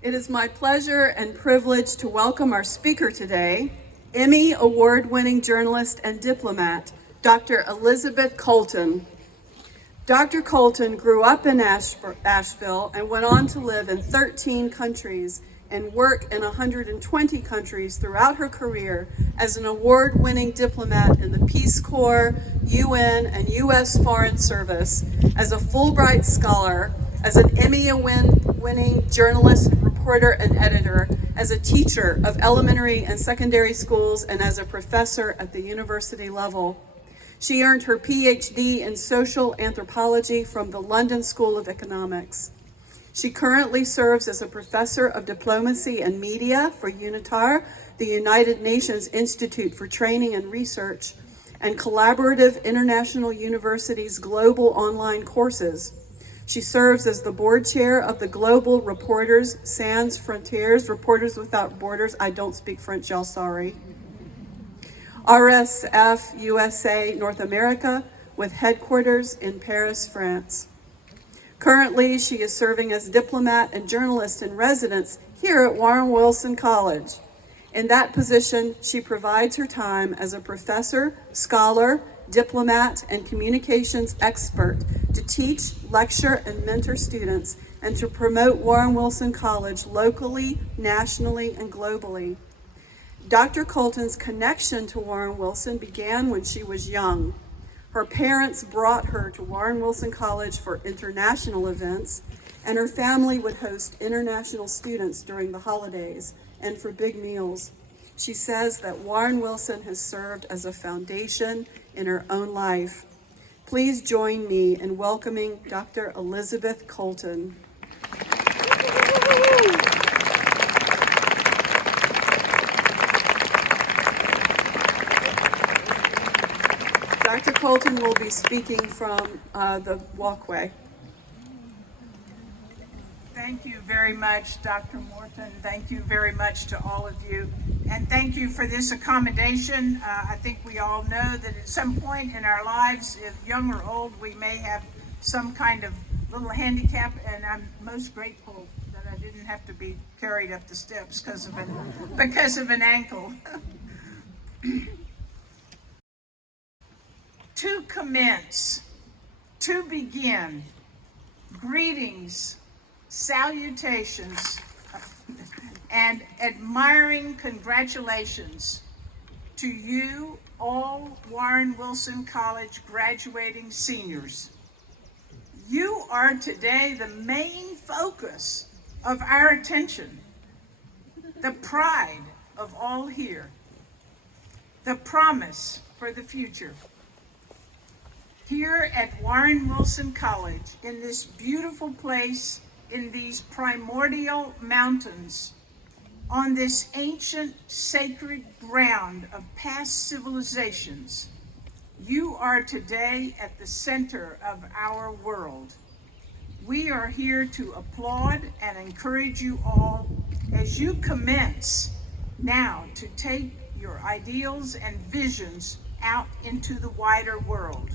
It is my pleasure and privilege to welcome our speaker today, Emmy Award-winning journalist and diplomat, Dr. Elizabeth Colton. Dr. Colton grew up in Asheville and went on to live in 13 countries and work in 120 countries throughout her career as an award-winning diplomat in the Peace Corps, UN, and U.S. Foreign Service, as a Fulbright scholar, as an Emmy-winning journalist, reporter, and editor, as a teacher of elementary and secondary schools, and as a professor at the university level. She earned her PhD in social anthropology from the London School of Economics. She currently serves as a professor of diplomacy and media for UNITAR, the United Nations Institute for Training and Research, and Collaborative International University's global online courses. She serves as the board chair of the Global Reporters Sans Frontières, Reporters Without Borders. I don't speak French, y'all, sorry. RSF USA North America, with headquarters in Paris, France. Currently, she is serving as diplomat and journalist in residence here at Warren Wilson College. In that position, she provides her time as a professor, scholar, diplomat, and communications expert to teach, lecture, and mentor students, and to promote Warren Wilson College locally, nationally, and globally. Dr. Colton's connection to Warren Wilson began when she was young. Her parents brought her to Warren Wilson College for international events, and her family would host international students during the holidays and for big meals. She says that Warren Wilson has served as a foundation in her own life. Please join me in welcoming Dr. Elizabeth Colton. Dr. Colton will be speaking from the walkway. Thank you very much, Dr. Morton. Thank you very much to all of you. And thank you for this accommodation. I think we all know that at some point in our lives, if young or old, we may have some kind of little handicap, and I'm most grateful that I didn't have to be carried up the steps because of an ankle. To commence, to begin, greetings, salutations, and admiring congratulations to you, all Warren Wilson College graduating seniors. You are today the main focus of our attention, the pride of all here, the promise for the future. Here at Warren Wilson College, in this beautiful place, in these primordial mountains, on this ancient sacred ground of past civilizations, you are today at the center of our world. We are here to applaud and encourage you all as you commence now to take your ideals and visions out into the wider world.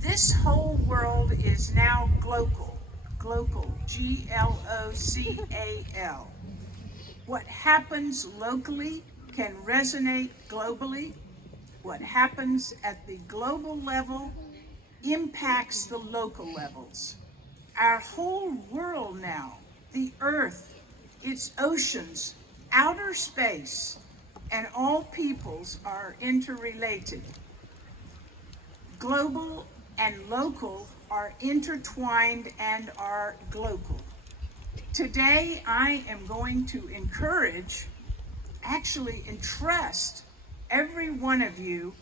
This whole world is now global, G-L-O-C-A-L. What happens locally can resonate globally. What happens at the global level impacts the local levels. Our whole world now, the earth, its oceans, outer space, and all peoples are interrelated. Global and local are intertwined and are global. Today, I am going to encourage, actually entrust every one of you,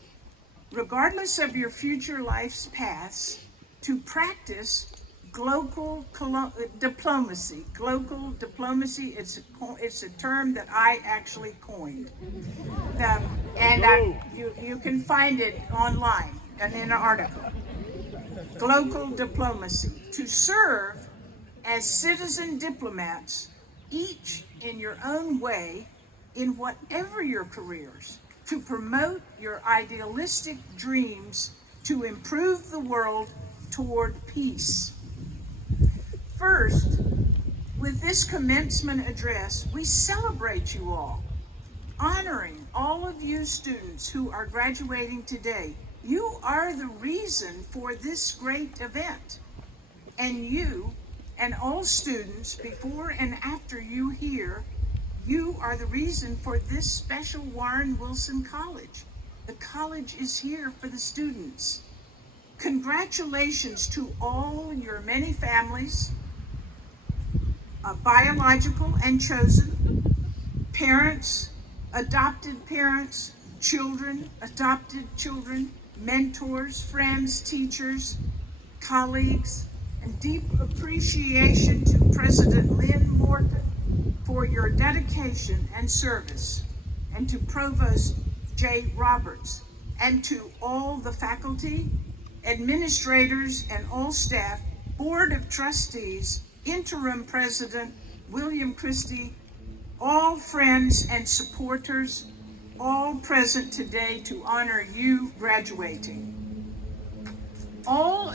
regardless of your future life's paths, to practice global diplomacy. Global diplomacy, it's a term that I actually coined. You can find it online and in an article. Global diplomacy, to serve as citizen diplomats, each in your own way, in whatever your careers, to promote your idealistic dreams to improve the world toward peace. First, within this commencement address, we celebrate you all, honoring all of you students who are graduating today. You are the reason for this great event. And you and all students before and after you here, you are the reason for this special Warren Wilson College. The college is here for the students. Congratulations to all your many families, biological and chosen, parents, adopted parents, children, adopted children, mentors, friends, teachers, colleagues, and deep appreciation to President Lynn Morton for your dedication and service, and to Provost Jay Roberts, and to all the faculty, administrators, and all staff, Board of Trustees, Interim President William Christie, all friends and supporters, all present today to honor you graduating. All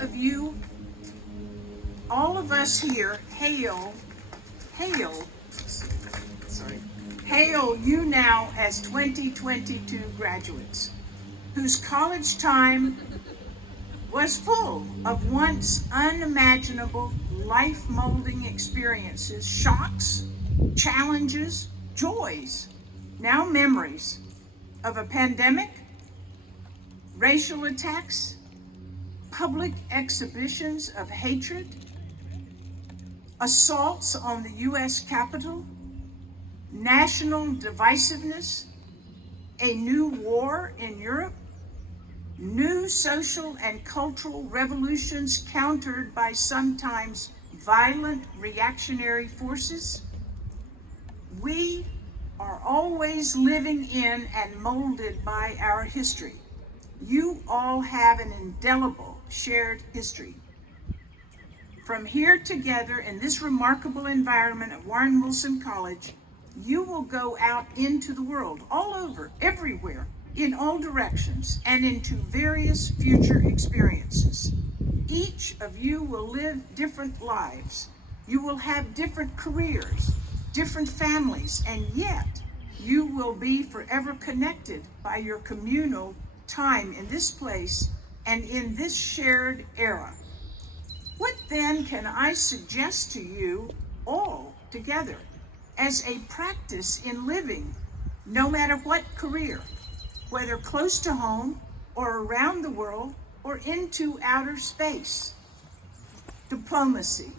of us here hail you now as 2022 graduates, whose college time was full of once unimaginable life-molding experiences, shocks, challenges, joys, now memories of a pandemic, racial attacks, public exhibitions of hatred, assaults on the U.S. Capitol, national divisiveness, a new war in Europe, new social and cultural revolutions countered by sometimes violent reactionary forces. We are always living in and molded by our history. You all have an indelible shared history. From here together in this remarkable environment of Warren Wilson College, you will go out into the world, all over, everywhere, in all directions, and into various future experiences. Each of you will live different lives. You will have different careers, different families, and yet you will be forever connected by your communal time in this place and in this shared era. What then can I suggest to you all together as a practice in living, no matter what career, whether close to home or around the world or into outer space? Diplomacy.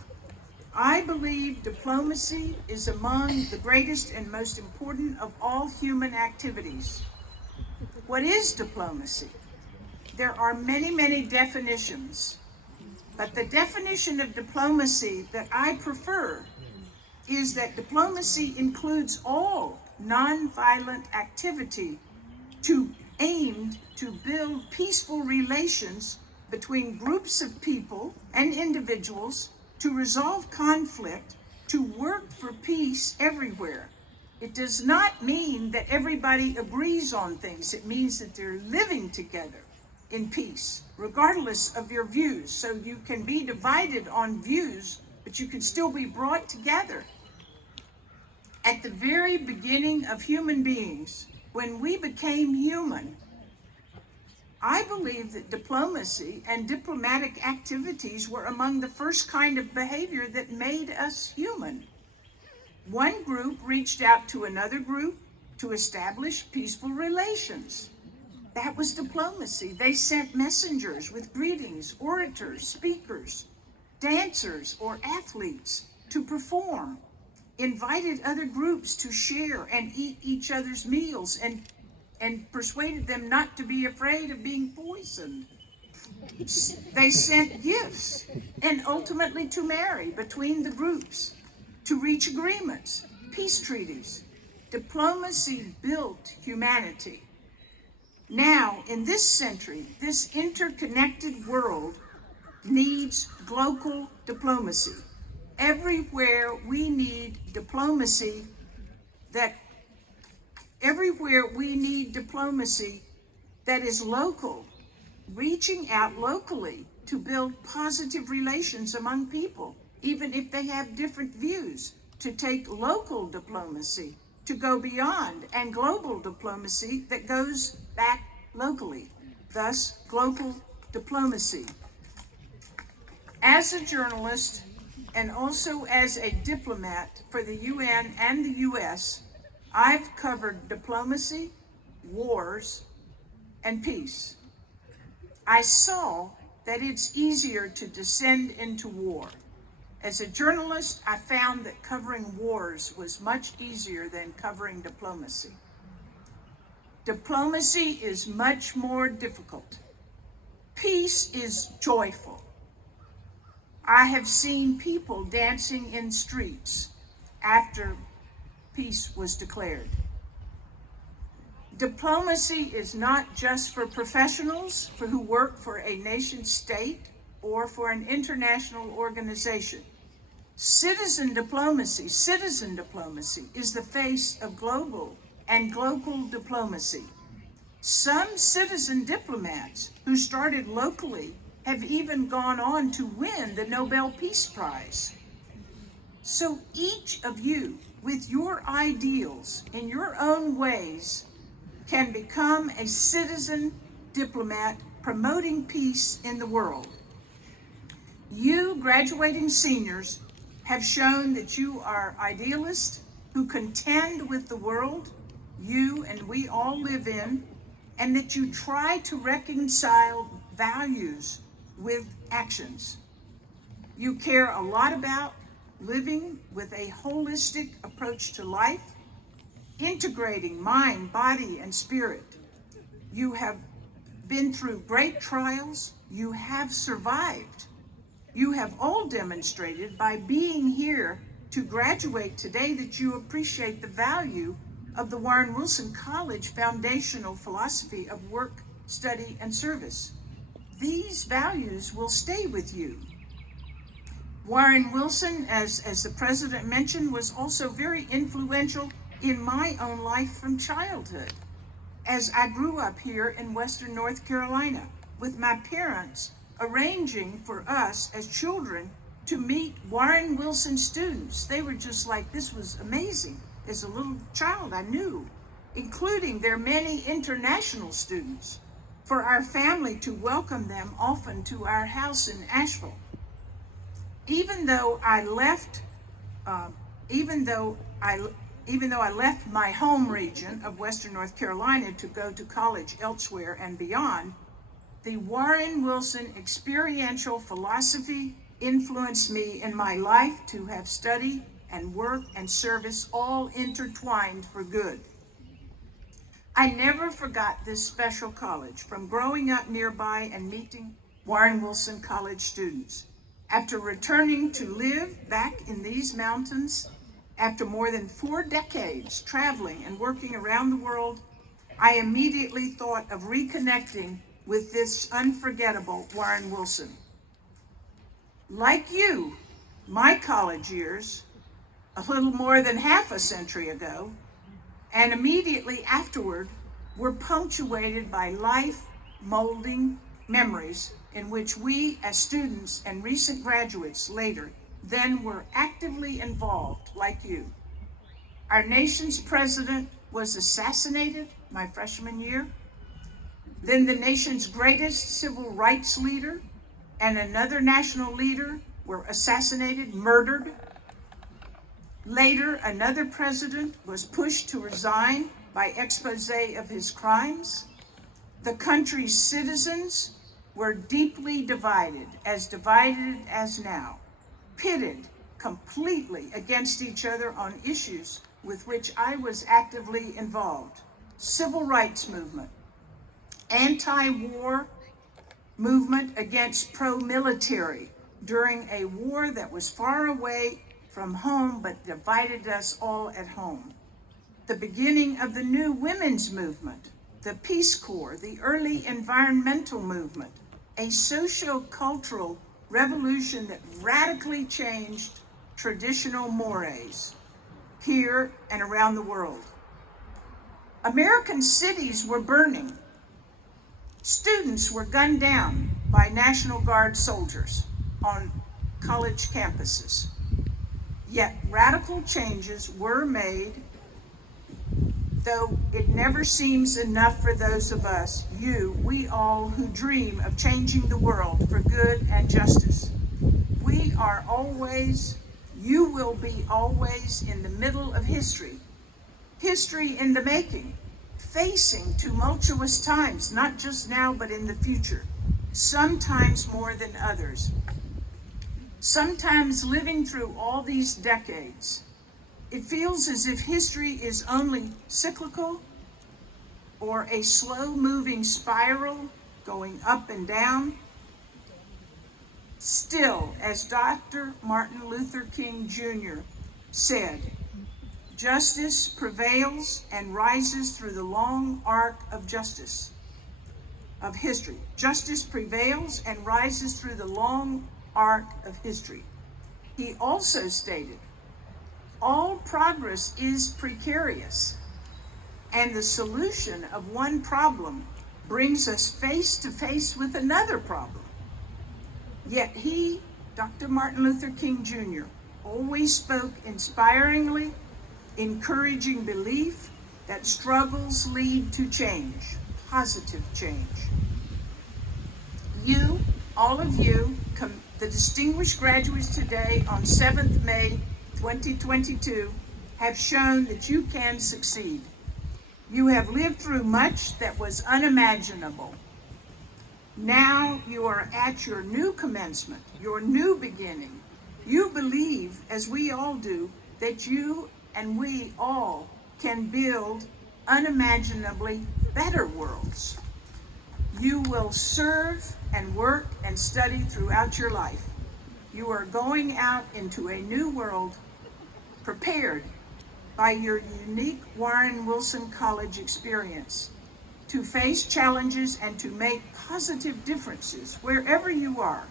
I believe diplomacy is among the greatest and most important of all human activities. What is diplomacy? There are many, many definitions, but the definition of diplomacy that I prefer is that diplomacy includes all nonviolent activity aimed to build peaceful relations between groups of people and individuals, to resolve conflict, to work for peace everywhere. It does not mean that everybody agrees on things. It means that they're living together in peace, regardless of your views. So you can be divided on views, but you can still be brought together. At the very beginning of human beings, when we became human, I believe that diplomacy and diplomatic activities were among the first kind of behavior that made us human. One group reached out to another group to establish peaceful relations. That was diplomacy. They sent messengers with greetings, orators, speakers, dancers, or athletes to perform, invited other groups to share and eat each other's meals, and persuaded them not to be afraid of being poisoned. They sent gifts and ultimately to marry between the groups, to reach agreements, peace treaties. Diplomacy built humanity. Now, in this century, this interconnected world needs global diplomacy. Everywhere we need diplomacy that is local, reaching out locally to build positive relations among people, even if they have different views. to take local diplomacy, to go beyond, and global diplomacy that goes back locally, thus global diplomacy. As a journalist and also as a diplomat for the UN and the US, I've covered diplomacy, wars, and peace. I saw that it's easier to descend into war. As a journalist, I found that covering wars was much easier than covering diplomacy. Diplomacy is much more difficult. Peace is joyful. I have seen people dancing in streets after peace was declared. Diplomacy is not just for professionals who work for a nation state or for an international organization. Citizen diplomacy is the face of global and local diplomacy. Some citizen diplomats who started locally have even gone on to win the Nobel Peace Prize. So each of you, with your ideals in your own ways, can become a citizen diplomat promoting peace in the world. You graduating seniors have shown that you are idealists who contend with the world you and we all live in, and that you try to reconcile values with actions. You care a lot about living with a holistic approach to life, integrating mind, body, and spirit. You have been through great trials. You have survived. You have all demonstrated by being here to graduate today that you appreciate the value of the Warren Wilson College foundational philosophy of work, study, and service. These values will stay with you. Warren Wilson, as the president mentioned, was also very influential in my own life from childhood, as I grew up here in Western North Carolina, with my parents arranging for us as children to meet Warren Wilson students. They were just like, this was amazing. As a little child, I knew, including their many international students, for our family to welcome them often to our house in Asheville. Even though I left my home region of Western North Carolina to go to college elsewhere and beyond, the Warren Wilson experiential philosophy influenced me in my life to have study and work and service all intertwined for good. I never forgot this special college from growing up nearby and meeting Warren Wilson College students. After returning to live back in these mountains, after more than 4 decades traveling and working around the world, I immediately thought of reconnecting with this unforgettable Warren Wilson. Like you, my college years, a little more than half a century ago, and immediately afterward, were punctuated by life-molding memories in which we as students and recent graduates later then were actively involved like you. Our nation's president was assassinated my freshman year. Then the nation's greatest civil rights leader and another national leader were assassinated, murdered. Later, another president was pushed to resign by expose of his crimes. The country's citizens were deeply divided as now, pitted completely against each other on issues with which I was actively involved. Civil rights movement, anti-war movement against pro-military during a war that was far away from home but divided us all at home. The beginning of the new women's movement, the Peace Corps, the early environmental movement, a socio-cultural revolution that radically changed traditional mores here and around the world. American cities were burning. Students were gunned down by National Guard soldiers on college campuses. Yet radical changes were made, though it never seems enough for those of us, we all who dream of changing the world for good and justice. We are always, you will be always in the middle of history in the making, facing tumultuous times, not just now, but in the future, sometimes more than others. Sometimes living through all these decades, it feels as if history is only cyclical or a slow-moving spiral going up and down. Still, as Dr. Martin Luther King Jr. said, justice prevails and rises through the long arc of history. Justice prevails and rises through the long arc of history. He also stated, all progress is precarious, and the solution of one problem brings us face to face with another problem. Yet he, Dr. Martin Luther King Jr., always spoke inspiringly, encouraging belief that struggles lead to change, positive change. You, all of you, the distinguished graduates today on 7th May 2022, have shown that you can succeed. You have lived through much that was unimaginable. Now you are at your new commencement, your new beginning. You believe, as we all do, that you and we all can build unimaginably better worlds. You will serve and work and study throughout your life. You are going out into a new world prepared by your unique Warren Wilson College experience to face challenges and to make positive differences wherever you are.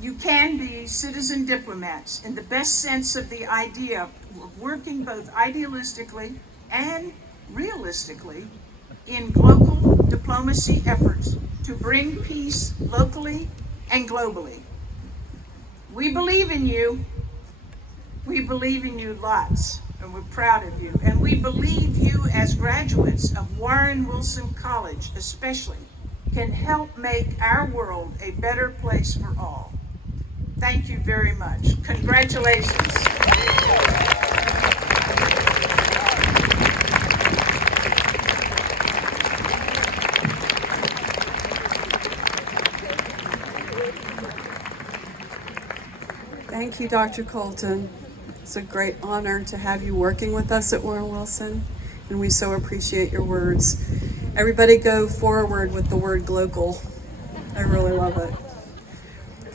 You can be citizen diplomats in the best sense of the idea of working both idealistically and realistically in global diplomacy efforts to bring peace locally and globally. We believe in you. We believe in you lots, and we're proud of you. And we believe you, as graduates of Warren Wilson College especially, can help make our world a better place for all. Thank you very much. Congratulations. Thank you, Dr. Colton. It's a great honor to have you working with us at Warren Wilson, and we so appreciate your words. Everybody go forward with the word global. I really love it.